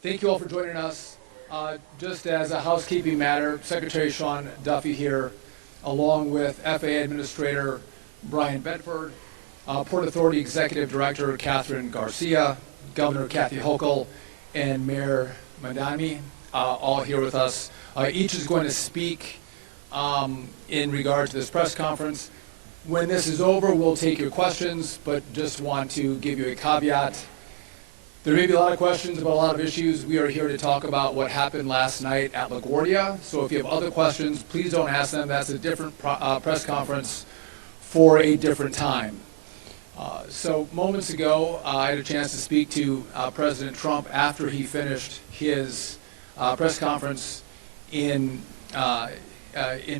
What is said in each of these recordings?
Thank you all for joining us. Just as a housekeeping matter, Secretary Sean Duffy here, along with FAA Administrator Brian Bedford, Port Authority Executive Director Catherine Garcia, Governor Kathy Hochul, and Mayor Madani, all here with us. Each is going to speak in regard to this press conference. When this is over, we'll take your questions, but just want to give you a caveat. There may be a lot of questions about a lot of issues. We are here to talk about what happened last night at LaGuardia. So if you have other questions, please don't ask them. That's a different press conference for a different time. So moments ago, I had a chance to speak to President Trump after he finished his press conference in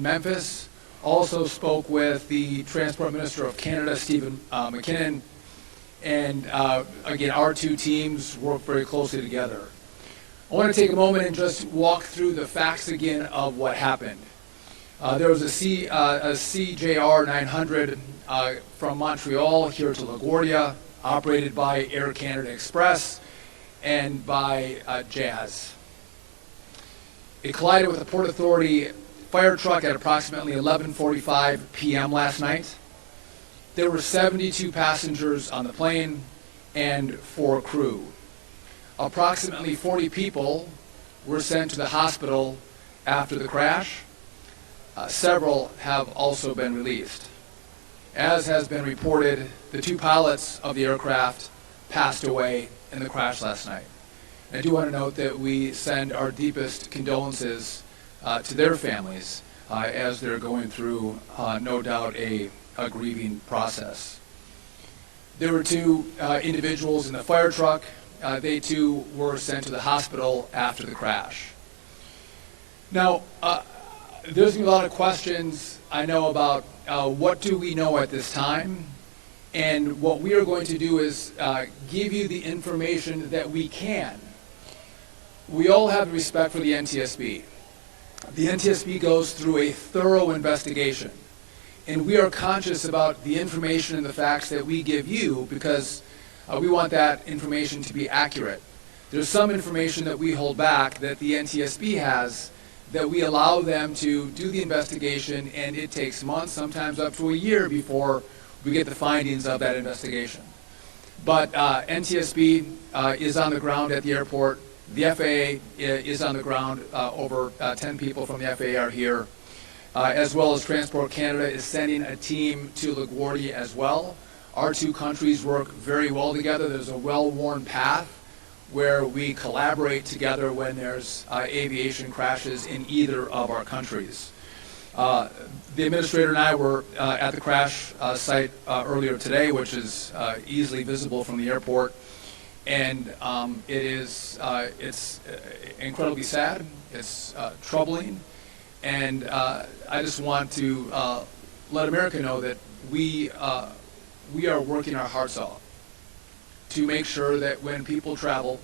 Memphis. Also spoke with the Transport Minister of Canada, Stephen McKinnon. And again, our two teams work very closely together. I want to take a moment and just walk through the facts again of what happened. There was a CJR 900 from Montreal here to LaGuardia, operated by Air Canada Express and by Jazz. It collided with a Port Authority fire truck at approximately 11:45 p.m. last night. There were 72 passengers on the plane and 4 crew. Approximately 40 people were sent to the hospital after the crash. Several have also been released. As has been reported, the 2 pilots of the aircraft passed away in the crash last night. I do want to note that we send our deepest condolences to their families as they're going through, no doubt, a grieving process. There were 2 individuals in the fire truck. They too were sent to the hospital after the crash. Now, there's going to be a lot of questions, I know, about what do we know at this time, and what we are going to do is give you the information that we can. We all have respect for the NTSB. The NTSB goes through a thorough investigation. And we are conscious about the information and the facts that we give you because we want that information to be accurate. There's some information that we hold back that the NTSB has that we allow them to do the investigation, and it takes months, sometimes up to a year before we get the findings of that investigation. But NTSB is on the ground at the airport. The FAA is on the ground. Over 10 people from the FAA are here. As well as Transport Canada is sending a team to LaGuardia as well. Our 2 countries work very well together. There's a well-worn path where we collaborate together when there's aviation crashes in either of our countries. The administrator and I were at the crash site earlier today, which is easily visible from the airport. And it's incredibly sad. It's troubling. And I just want to let America know that we are working our hearts off to make sure that when people travel,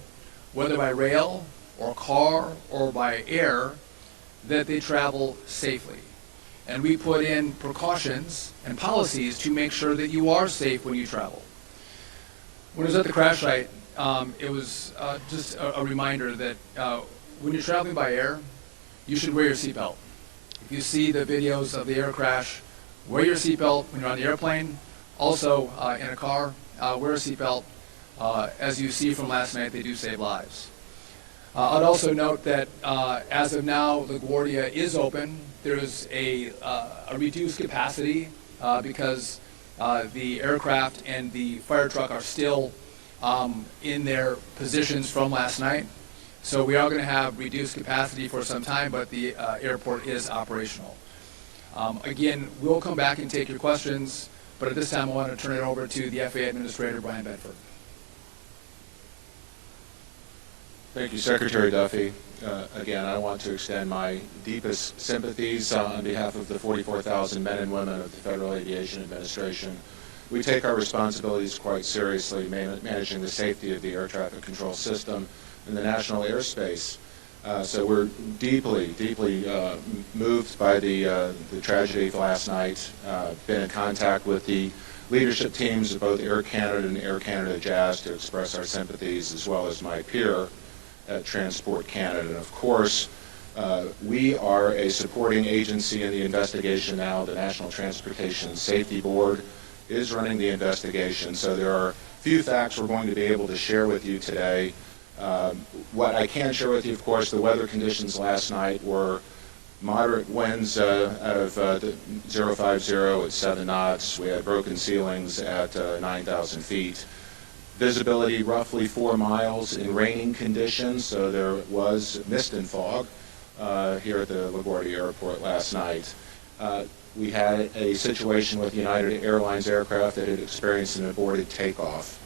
whether by rail or car or by air, that they travel safely. And we put in precautions and policies to make sure that you are safe when you travel. When I was at the crash site, it was just a reminder that when you're traveling by air, you should wear your seatbelt. If you see the videos of the air crash, wear your seatbelt when you're on the airplane. Also, in a car, wear a seatbelt. As you see from last night, they do save lives. I'd also note that as of now, LaGuardia is open. There is a reduced capacity because the aircraft and the fire truck are still in their positions from last night. So we are going to have reduced capacity for some time, but the airport is operational. Again, we'll come back and take your questions, but at this time I want to turn it over to the FAA Administrator, Brian Bedford. Thank you, Secretary Duffy. Again, I want to extend my deepest sympathies on behalf of the 44,000 men and women of the Federal Aviation Administration. We take our responsibilities quite seriously, managing the safety of the air traffic control system in the national airspace. So we're deeply moved by the tragedy of last night. Been in contact with the leadership teams of both Air Canada and Air Canada Jazz to express our sympathies, as well as my peer. at Transport Canada. And of course, we are a supporting agency in the investigation now. The National Transportation Safety Board is running the investigation, so there are few facts we're going to be able to share with you today. What I can share with you, of course, the weather conditions last night were moderate winds out of 050 at 7 knots. We had broken ceilings at 9,000 feet. Visibility roughly 4 miles in raining conditions, so there was mist and fog here at the LaGuardia Airport last night. We had a situation with United Airlines aircraft that had experienced an aborted takeoff.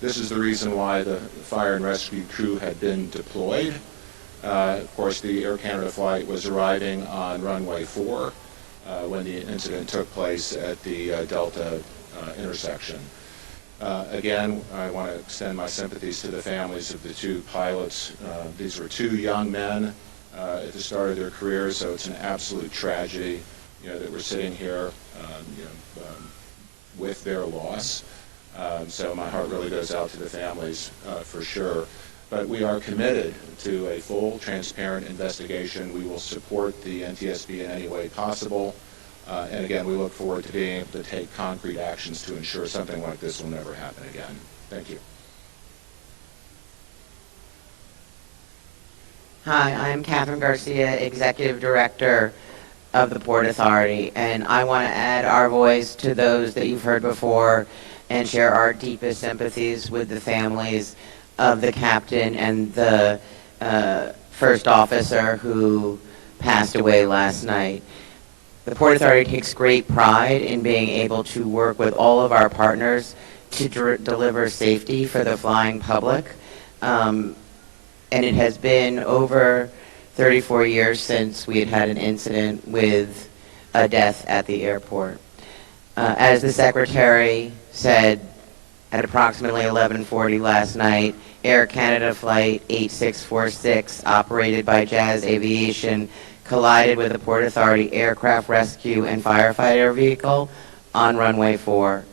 This is the reason why the fire and rescue crew had been deployed. Of course, the Air Canada flight was arriving on runway 4 when the incident took place at the Delta intersection. Again, I want to extend my sympathies to the families of the 2 pilots. These were 2 young men at the start of their careers, so it's an absolute tragedy, that we're sitting here, with their loss. So my heart really goes out to the families for sure. But we are committed to a full, transparent investigation. We will support the NTSB in any way possible. And again, we look forward to being able to take concrete actions to ensure something like this will never happen again. Thank you. Hi, I'm Catherine Garcia, Executive Director of the Port Authority, and I want to add our voice to those that you've heard before and share our deepest sympathies with the families of the captain and the first officer who passed away last night. The Port Authority takes great pride in being able to work with all of our partners to deliver safety for the flying public. And it has been over 34 years since we had an incident with a death at the airport. As the Secretary said, at approximately 11:40 last night, Air Canada Flight 8646, operated by Jazz Aviation, collided with the Port Authority aircraft rescue and firefighter vehicle on runway 4.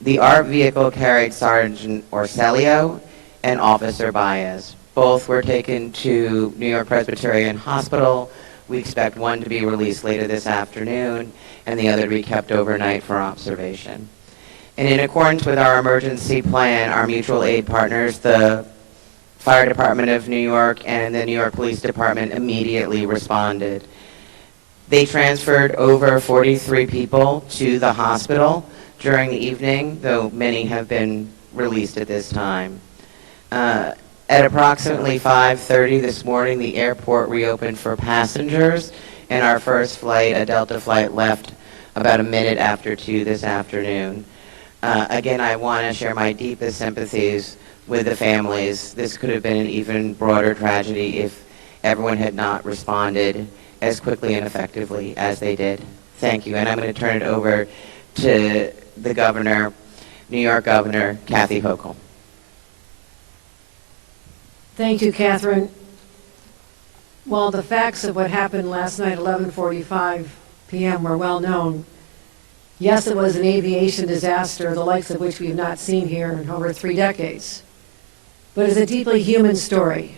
The ARP vehicle carried Sergeant Orselio and Officer Baez. Both were taken to New York Presbyterian Hospital. We expect one to be released later this afternoon and the other to be kept overnight for observation. And in accordance with our emergency plan, our mutual aid partners, the Fire Department of New York and the New York Police Department, immediately responded. They transferred over 43 people to the hospital during the evening, though many have been released at this time. At approximately 5:30 this morning, the airport reopened for passengers, and our first flight, a Delta flight, left about a minute after 2 this afternoon. Again, I want to share my deepest sympathies with the families. This could have been an even broader tragedy if everyone had not responded as quickly and effectively as they did. Thank you, and I'm going to turn it over to the governor, New York Governor Kathy Hochul. Thank you, Catherine. While the facts of what happened last night, 11:45 p.m., were well known, yes, it was an aviation disaster, the likes of which we have not seen here in over 3 decades. But it's a deeply human story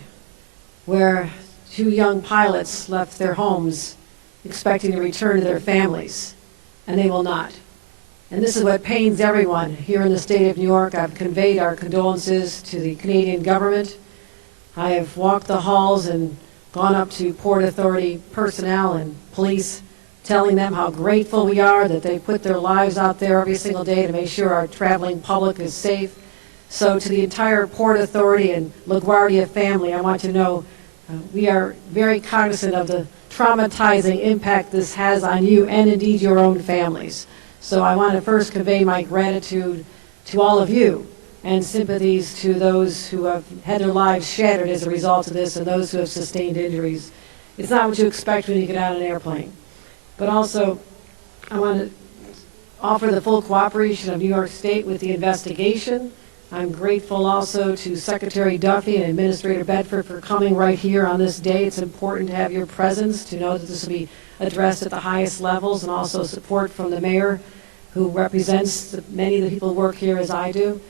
where 2 young pilots left their homes expecting to return to their families, and they will not. And this is what pains everyone here in the state of New York. I've conveyed our condolences to the Canadian government. I have walked the halls and gone up to Port Authority personnel and police, telling them how grateful we are that they put their lives out there every single day to make sure our traveling public is safe. So to the entire Port Authority and LaGuardia family, I want to know we are very cognizant of the traumatizing impact this has on you and indeed your own families. So I want to first convey my gratitude to all of you and sympathies to those who have had their lives shattered as a result of this and those who have sustained injuries. It's not what you expect when you get out of an airplane. But also, I want to offer the full cooperation of New York State with the investigation. I'm grateful also to Secretary Duffy and Administrator Bedford for coming right here on this day. It's important to have your presence, to know that this will be addressed at the highest levels, and also support from the mayor, who represents many of the people who work here as I do.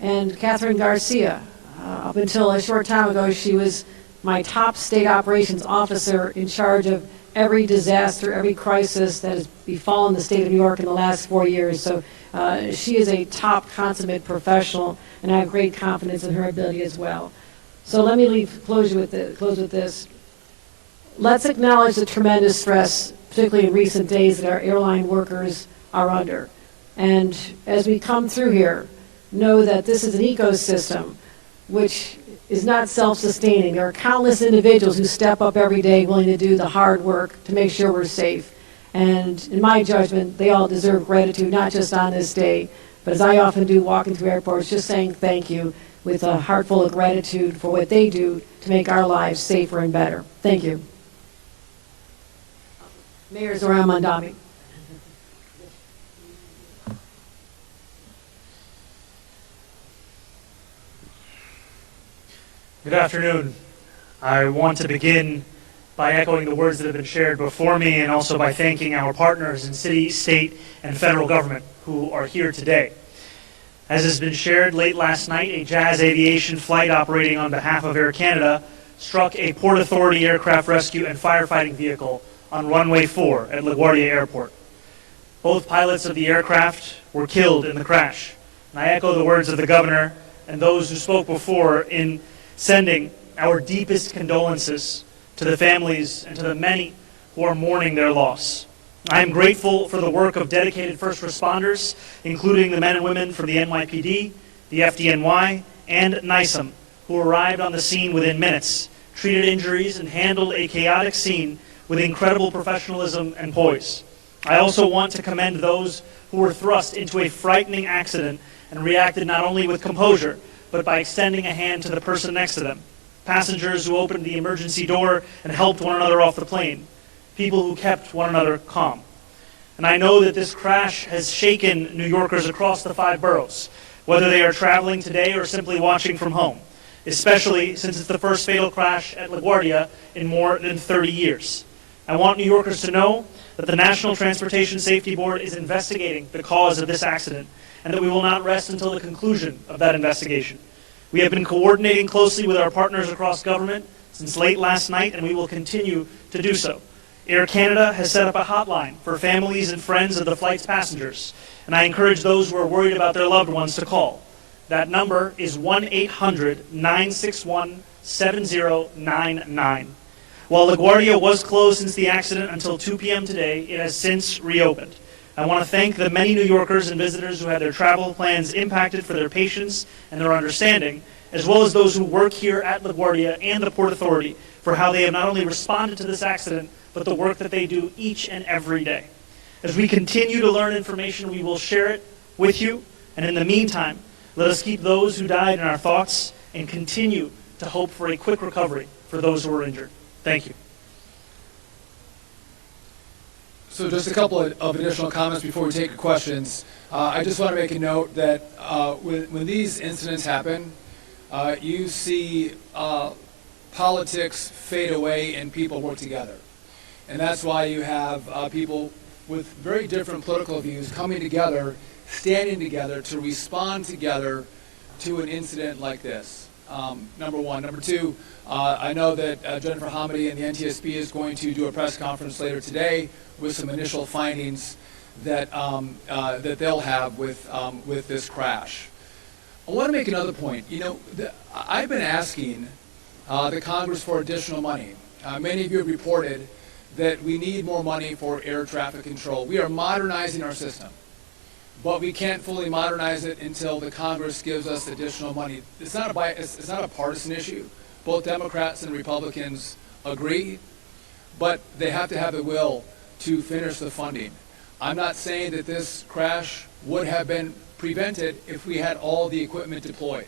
And Catherine Garcia, Up until a short time ago, she was my top state operations officer in charge of every disaster, every crisis that has befallen the state of New York in the last 4 years. So she is a top consummate professional, and I have great confidence in her ability as well. So let me close with this. Let's acknowledge the tremendous stress, particularly in recent days, that our airline workers are under. And as we come through here, know that this is an ecosystem which is not self-sustaining. There are countless individuals who step up every day willing to do the hard work to make sure we're safe. And in my judgment, they all deserve gratitude, not just on this day, but as I often do walking through airports, just saying thank you with a heart full of gratitude for what they do to make our lives safer and better. Thank you. Mayor Zoran Mondani. Good afternoon. I want to begin by echoing the words that have been shared before me and also by thanking our partners in city, state, and federal government who are here today. As has been shared, late last night, a Jazz Aviation flight operating on behalf of Air Canada struck a Port Authority aircraft rescue and firefighting vehicle on runway 4 at LaGuardia Airport. Both pilots of the aircraft were killed in the crash. And I echo the words of the governor and those who spoke before in sending our deepest condolences to the families and to the many who are mourning their loss. I am grateful for the work of dedicated first responders, including the men and women from the NYPD, the FDNY, and NISM, who arrived on the scene within minutes, treated injuries, and handled a chaotic scene with incredible professionalism and poise. I also want to commend those who were thrust into a frightening accident and reacted not only with composure, but by extending a hand to the person next to them. Passengers who opened the emergency door and helped one another off the plane. People who kept one another calm. And I know that this crash has shaken New Yorkers across the 5 boroughs, whether they are traveling today or simply watching from home, especially since it's the first fatal crash at LaGuardia in more than 30 years. I want New Yorkers to know that the National Transportation Safety Board is investigating the cause of this accident, and that we will not rest until the conclusion of that investigation. We have been coordinating closely with our partners across government since late last night, and we will continue to do so. Air Canada has set up a hotline for families and friends of the flight's passengers, and I encourage those who are worried about their loved ones to call. That number is 1-800-961-7099. While LaGuardia was closed since the accident until 2 p.m. today, it has since reopened. I want to thank the many New Yorkers and visitors who had their travel plans impacted for their patience and their understanding, as well as those who work here at LaGuardia and the Port Authority for how they have not only responded to this accident, but the work that they do each and every day. As we continue to learn information, we will share it with you, and in the meantime, let us keep those who died in our thoughts and continue to hope for a quick recovery for those who were injured. Thank you. So just a couple of additional comments before we take your questions. I just want to make a note that when these incidents happen, you see politics fade away and people work together. And that's why you have people with very different political views coming together, standing together to respond together to an incident like this. Number one. Number two, I know that Jennifer Hamady and the NTSB is going to do a press conference later today with some initial findings that that they'll have with this crash. I want to make another point. You know, I've been asking the Congress for additional money. Many of you have reported that we need more money for air traffic control. We are modernizing our system, but we can't fully modernize it until the Congress gives us additional money. It's not a partisan issue. Both Democrats and Republicans agree, but they have to have the will to finish the funding. I'm not saying that this crash would have been prevented if we had all the equipment deployed.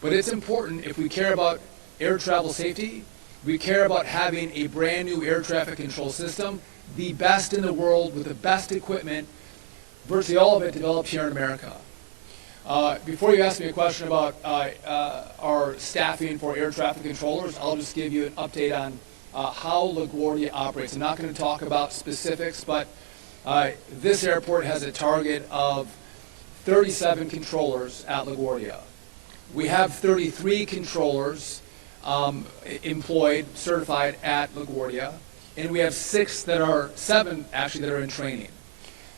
But it's important, if we care about air travel safety, we care about having a brand new air traffic control system, the best in the world with the best equipment, virtually all of it developed here in America. Before you ask me a question about our staffing for air traffic controllers, I'll just give you an update on how LaGuardia operates. I'm not going to talk about specifics, but this airport has a target of 37 controllers at LaGuardia. We have 33 controllers employed, certified at LaGuardia, and we have seven actually that are in training.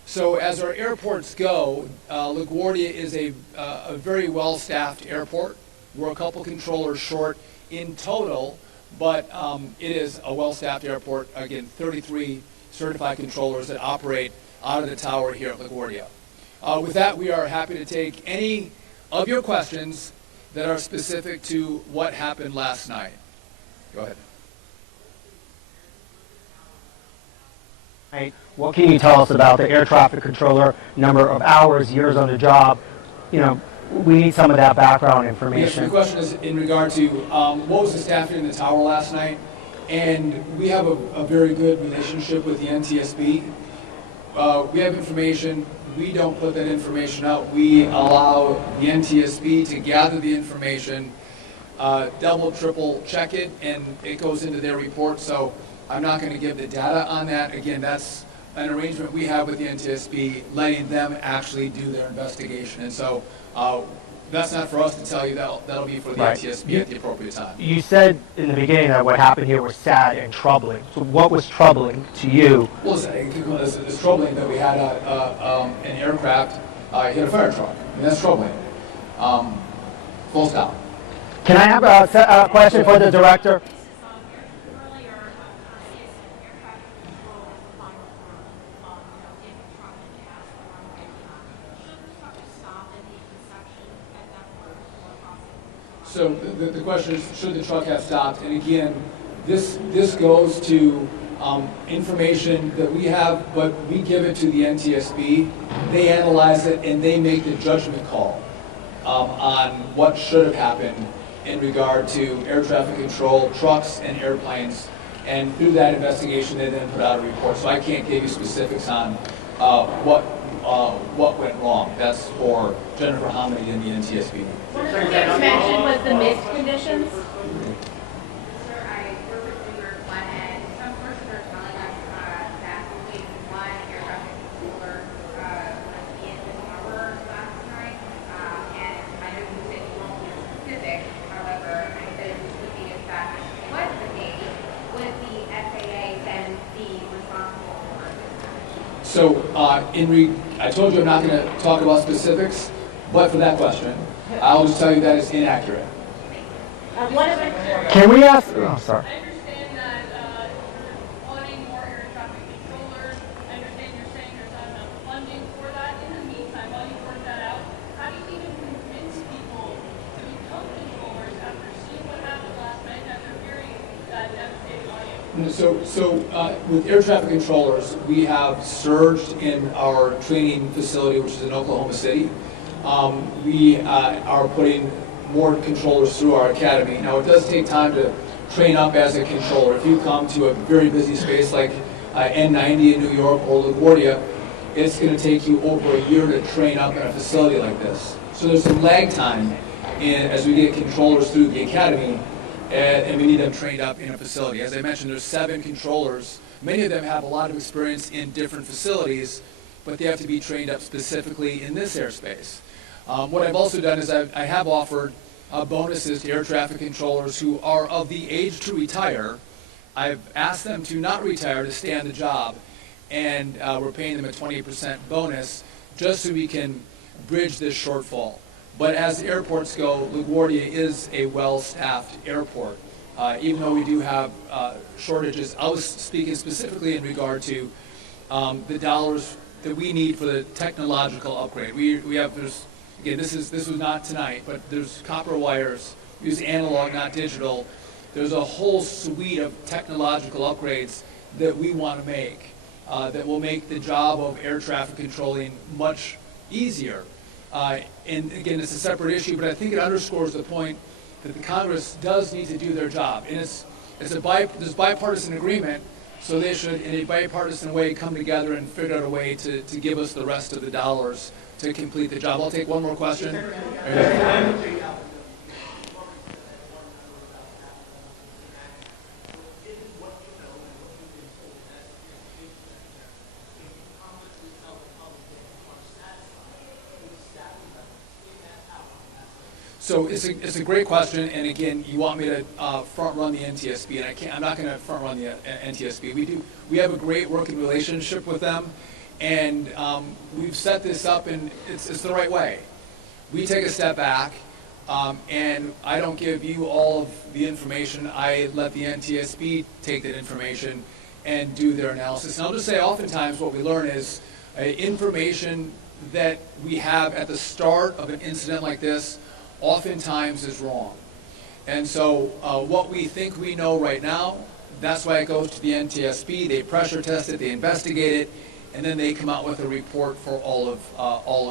So as our airports go, LaGuardia is a very well-staffed airport. We're a couple controllers short in total, but it is a well-staffed airport. Again, 33 certified controllers that operate out of the tower here at LaGuardia. With that, we are happy to take any of your questions that are specific to what happened last night. Go ahead. What can you tell us about the air traffic controller, number of hours, years on the job? You know, we need some of that background information. Yes, the question is in regard to what was the staffing in the tower last night, and we have a very good relationship with the NTSB. We have information. We don't put that information out. We allow the NTSB to gather the information, double, triple check it, and it goes into their report. So I'm not going to give the data on that. Again, that's an arrangement we have with the NTSB, letting them actually do their investigation. And so that's not for us to tell you. That'll be for the NTSB at the appropriate time. You said in the beginning that what happened here was sad and troubling. So what was troubling to you? Well, it's troubling that we had an aircraft hit a fire truck. I mean, that's troubling. Full stop. Can I have a question for the director? So the question is, should the truck have stopped? And again, this goes to information that we have, but we give it to the NTSB. They analyze it and they make the judgment call on what should have happened in regard to air traffic control, trucks and airplanes. And through that investigation, they then put out a report. So I can't give you specifics on what went wrong. That's for Jennifer Hominy and the NTSB. One of the things mentioned was the mist conditions. Sir, I work with New York Flathead. Some sources are telling us that only one air traffic controller was in the tower last night. And I know you said you won't be specific. However, I said it was looking at that. What the case would the FAA then be responsible for? So I told you I'm not going to talk about specifics, but for that question, I'll just tell you that it's inaccurate. Can we ask? Oh, sorry. I understand that you're wanting more air traffic controllers. I understand you're saying there's not enough funding for that. In the meantime, while you work that out, how do you even convince people to become controllers after seeing what happened last night and after hearing that devastating audio? So with air traffic controllers, we have surged in our training facility, which is in Oklahoma City. We are putting more controllers through our academy. Now, it does take time to train up as a controller. If you come to a very busy space like N90 in New York or LaGuardia, it's going to take you over a year to train up in a facility like this. So there's some lag time as we get controllers through the academy, and we need them trained up in a facility. As I mentioned, there's 7 controllers. Many of them have a lot of experience in different facilities, but they have to be trained up specifically in this airspace. What I've also done is I have offered bonuses to air traffic controllers who are of the age to retire. I've asked them to not retire, to stay on the job, and we're paying them a 20% bonus just so we can bridge this shortfall. But as the airports go, LaGuardia is a well-staffed airport. Even though we do have shortages, I was speaking specifically in regard to the dollars that we need for the technological upgrade. We have, again, this was not tonight, but there's copper wires, we use analog, not digital. There's a whole suite of technological upgrades that we want to make that will make the job of air traffic controlling much easier. And again, it's a separate issue, but I think it underscores the point that the Congress does need to do their job. And there's bipartisan agreement, so they should, in a bipartisan way, come together and figure out a way to give us the rest of the dollars to complete the job. I'll take one more question. So it's a great question, and again, you want me to front run the NTSB, and I'm not going to front run the NTSB. We have a great working relationship with them, and we've set this up, and it's the right way. We take a step back, and I don't give you all of the information. I let the NTSB take that information and do their analysis. And I'll just say, oftentimes what we learn is information that we have at the start of an incident like this oftentimes is wrong. And so what we think we know right now, that's why it goes to the NTSB. They pressure test it, they investigate it, and then they come out with a report for all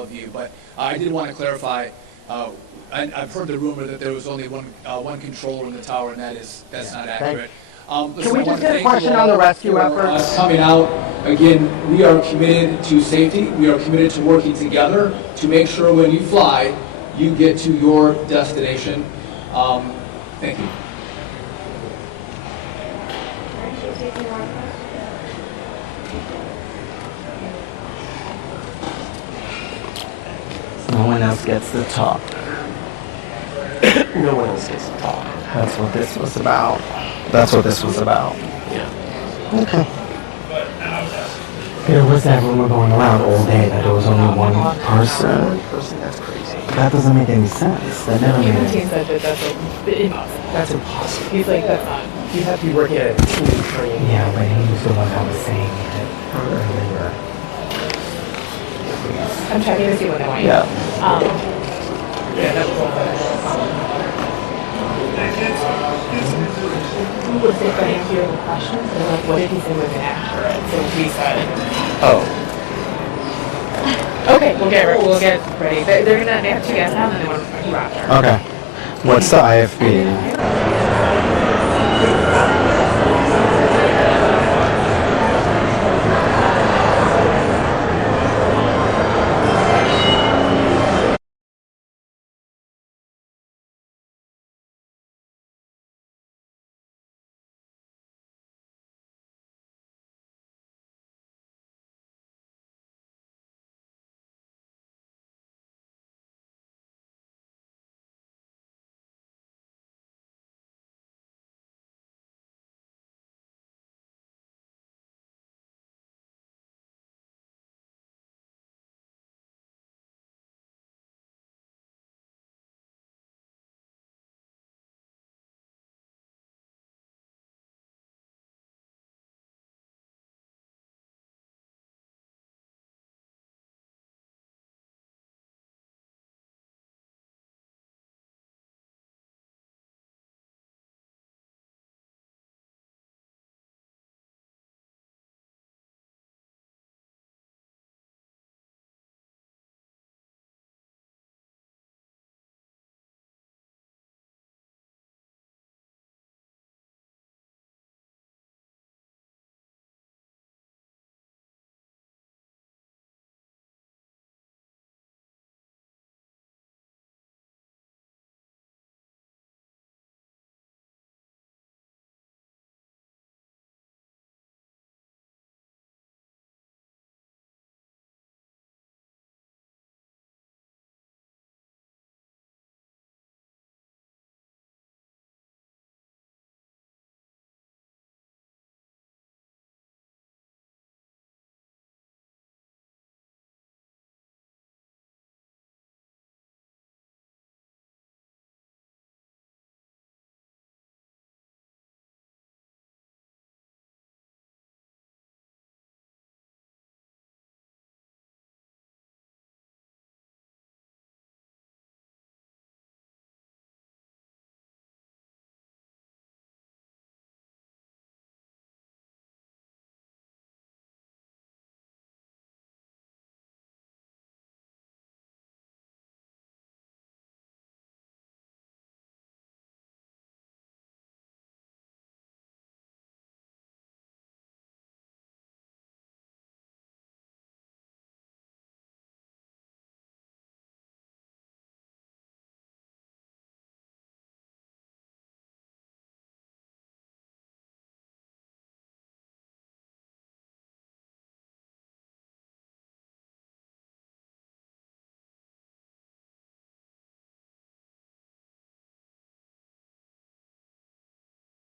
of you. But I did want to clarify, I've heard the rumor that there was only one controller in the tower, and that's not accurate. Listen, Can we I just want to get a thank you question all on the rescue for, efforts? coming out. Again, we are committed to safety. We are committed to working together to make sure when you fly, you get to your destination. Thank you. No one else gets to talk. No one else gets to talk. That's what this was about. That's what this was about. Yeah. Okay. There was that rumor going around all day that there was only one person. That's crazy. That doesn't make any sense. That never made any sense. Said that that's impossible. He's like, that's not. You have to be working at a team training. Yeah, but he was the one that was saying it earlier. I'm checking to see what they want. Yeah. Yeah, that was all that. Was it going to answer the questions? Or like, what did he say was inaccurate? So we said, Oh. okay, we'll get ready. They have 2 guests now, and then they want to after. Okay. What's the IFB?